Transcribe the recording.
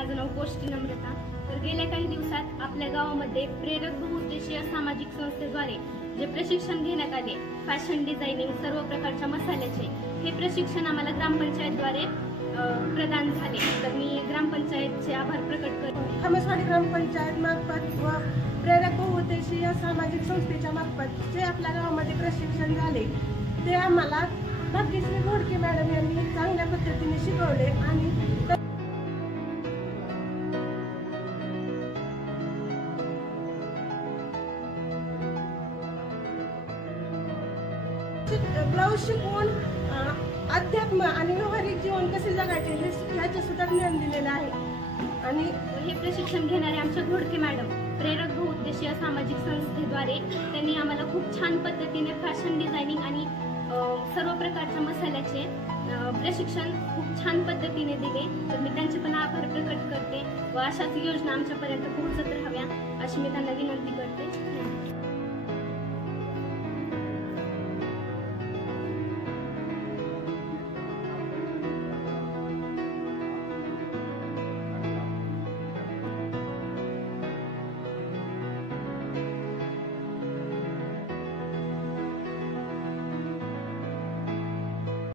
माझं नाव गोष्टी नम्रता। तर गेल्या काही दिवसात आपल्या गावामध्ये प्रेरक बहुउद्देशीय सामाजिक संस्थेद्वारे जे प्रशिक्षण घेण्यात आले फॅशन डिझायनिंग सर्व प्रकारच्या मसाल्याचे, हे प्रशिक्षण आम्हाला ग्रामपंचायतद्वारे प्रदान झाले। तर मी ग्रामपंचायतचे आभार प्रकट करते। खामसवाडी ग्रामपंचायत मार्फत व प्रेरक बहुउद्देशीय सामाजिक संस्थेच्या मार्फत जे आपल्या गावामध्ये प्रशिक्षण झाले ते आम्हाला भाग्यश्री घोडके मॅडम यांनी चांगल्या पद्धतीने शिकवले आणि ब्लाऊज शिकवून अध्यात्म आणि व्यावहारिक जीवन कसे जगायचे ह्याचे सुद्धा ज्ञान दिलेलं आहे। आणि हे प्रशिक्षण घेणारे आमच्या घोडके मॅडम प्रेरक बहुउद्देशीय सामाजिक संस्थेद्वारे त्यांनी आम्हाला खूप छान पद्धतीने फॅशन डिझायनिंग आणि सर्व प्रकारच्या मसाल्याचे प्रशिक्षण खूप छान पद्धतीने दिले। तर मी त्यांचे पण आभार प्रकट करते व अशाच योजना आमच्यापर्यंत पोहोचत राहाव्या अशी मी त्यांना विनंती करते।